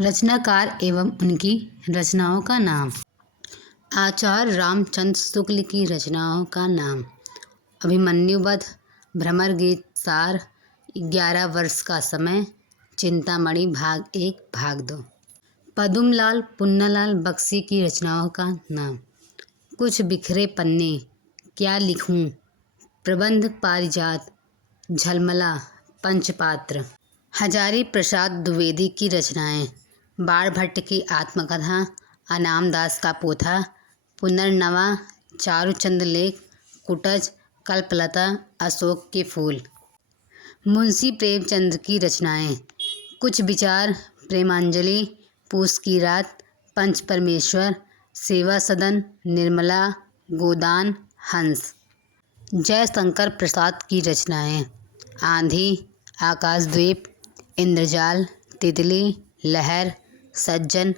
रचनाकार एवं उनकी रचनाओं का नाम। आचार्य रामचंद्र शुक्ल की रचनाओं का नाम। अभिमन्यु वध, भ्रमर गीत सार, 11 वर्ष का समय, चिंतामणि भाग 1 भाग 2। पदुमलाल पुन्नालाल बख्शी की रचनाओं का नाम। कुछ बिखरे पन्ने, क्या लिखूं, प्रबंध पारिजात, झलमला, पंचपात्र। हजारी प्रसाद द्विवेदी की रचनाएं। बाणभट्ट की आत्मकथा, अनामदास का पोथा, पुनर्नवा, चारुचंद लेख, कुटज, कल्पलता, अशोक के फूल। मुंशी प्रेमचंद की रचनाएं। कुछ विचार, प्रेमांजलि, पूस की रात, पंच परमेश्वर, सेवा सदन, निर्मला, गोदान, हंस। जयशंकर प्रसाद की रचनाएं। आंधी, आकाशद्वीप, इंद्रजाल, तितली, लहर, सज्जन,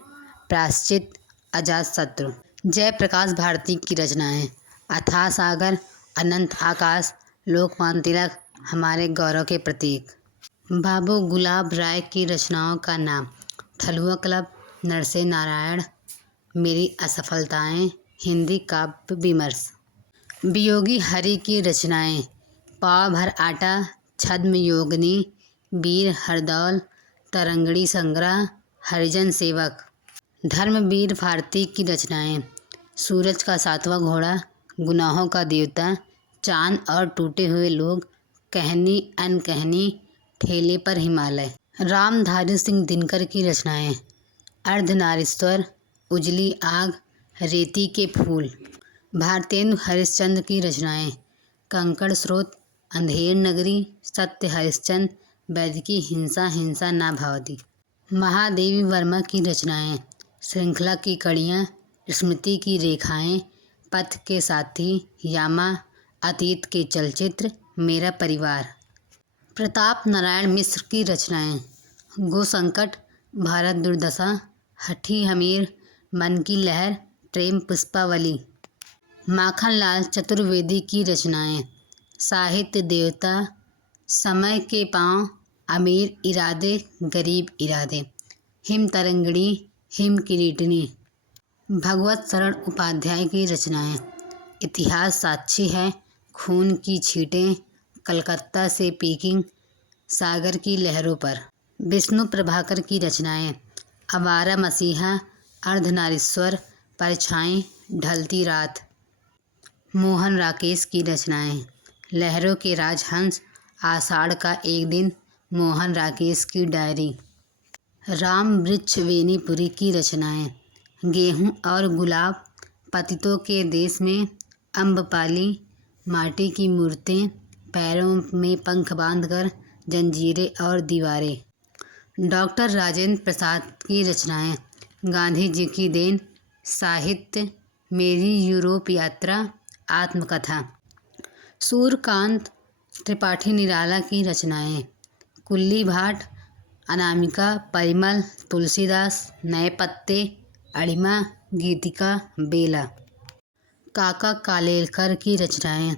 प्रायश्चित, अजातशत्रु। जयप्रकाश भारती की रचनाएं। अथाह सागर, अनंत आकाश, लोकमान्य तिलक, हमारे गौरव के प्रतीक। बाबू गुलाब राय की रचनाओं का नाम। थलुआ क्लब, नरसे नारायण, मेरी असफलताएं, हिंदी काव्य विमर्श। वियोगी हरि की रचनाएं। पाव भर आटा, छद्म योगिनी, वीर हरदौल, तरंगड़ी संग्रह, हरिजन सेवक। धर्मवीर भारती की रचनाएं। सूरज का सातवां घोड़ा, गुनाहों का देवता, चांद और टूटे हुए लोग, कहनी अनकहनी, ठेले पर हिमालय। रामधारी सिंह दिनकर की रचनाएं। अर्धनारीश्वर, उजली आग, रेती के फूल। भारतेंदु हरिश्चंद्र की रचनाएं। कंकड़ स्रोत, अंधेर नगरी, सत्य हरिश्चंद्र, वैदिकी हिंसा हिंसा ना भवति। महादेवी वर्मा की रचनाएं। श्रृंखला की कड़ियाँ, स्मृति की रेखाएं, पथ के साथी, यामा, अतीत के चलचित्र, मेरा परिवार। प्रताप नारायण मिश्र की रचनाएं। गोसंकट, भारत दुर्दशा, हठी हमीर, मन की लहर, प्रेम पुष्पावली। माखनलाल चतुर्वेदी की रचनाएं। साहित्य देवता, समय के पांव, अमीर इरादे गरीब इरादे, हिम तरंगिणी, हिम किरीटिनी। भगवत शरण उपाध्याय की रचनाएं। इतिहास साक्षी है, खून की छींटें, कलकत्ता से पीकिंग, सागर की लहरों पर। विष्णु प्रभाकर की रचनाएं। आवारा मसीहा, अर्धनारीश्वर, परछाई, ढलती रात। मोहन राकेश की रचनाएं। लहरों के राजहंस, आषाढ़ का एक दिन, मोहन राकेश की डायरी। राम वृक्ष वेनीपुरी की रचनाएं। गेहूं और गुलाब, पतितों के देश में, अम्बपाली, माटी की मूर्तें, पैरों में पंख बांधकर, जंजीरें और दीवारें। डॉक्टर राजेंद्र प्रसाद की रचनाएं। गांधी जी की देन, साहित्य, मेरी यूरोप यात्रा, आत्मकथा। सूर्यकांत त्रिपाठी निराला की रचनाएं। कुल्ली भाट, अनामिका, परिमल, तुलसीदास, नए पत्ते, अणिमा, गीतिका, बेला। काका कालेलकर की रचनाएं।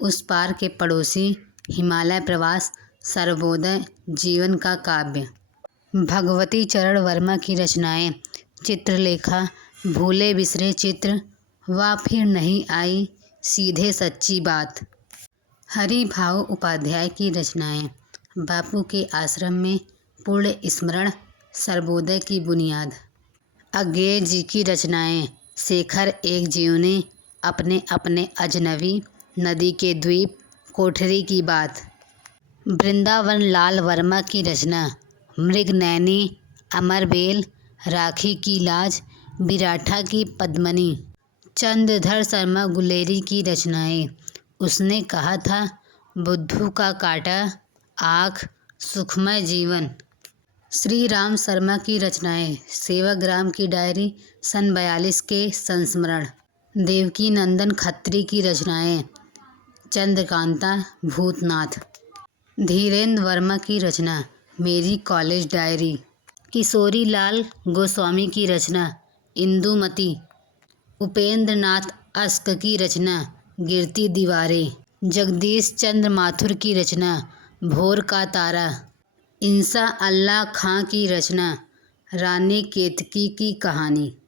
उस पार के पड़ोसी, हिमालय प्रवास, सर्वोदय, जीवन का काव्य। भगवती चरण वर्मा की रचनाएं। चित्रलेखा, भूले बिसरे चित्र, वह फिर नहीं आई, सीधे सच्ची बात। हरि भाऊ उपाध्याय की रचनाएं। बापू के आश्रम में, पूर्ण स्मरण, सर्वोदय की बुनियाद। अज्ञेय जी की रचनाएं। शेखर एक जीवनी, अपने अपने अजनबी, नदी के द्वीप, कोठरी की बात। वृंदावन लाल वर्मा की रचना। मृगनयनी, अमरबेल, राखी की लाज, विराठा की पद्मनी। चंद्रधर शर्मा गुलेरी की रचनाएं। उसने कहा था, बुद्धू का काटा, आँख, सुखमय जीवन। श्री राम शर्मा की रचनाएं। सेवाग्राम की डायरी, सन 42 के संस्मरण। देवकी नंदन खत्री की रचनाएं। चंद्रकांता, भूतनाथ। धीरेन्द्र वर्मा की रचना, मेरी कॉलेज डायरी। किशोरी लाल गोस्वामी की रचना, इंदुमती। उपेंद्र नाथ अस्क की रचना, गिरती दीवारें। जगदीश चंद्र माथुर की रचना, भोर का तारा। इंसा अल्लाह खां की रचना, रानी केतकी की कहानी।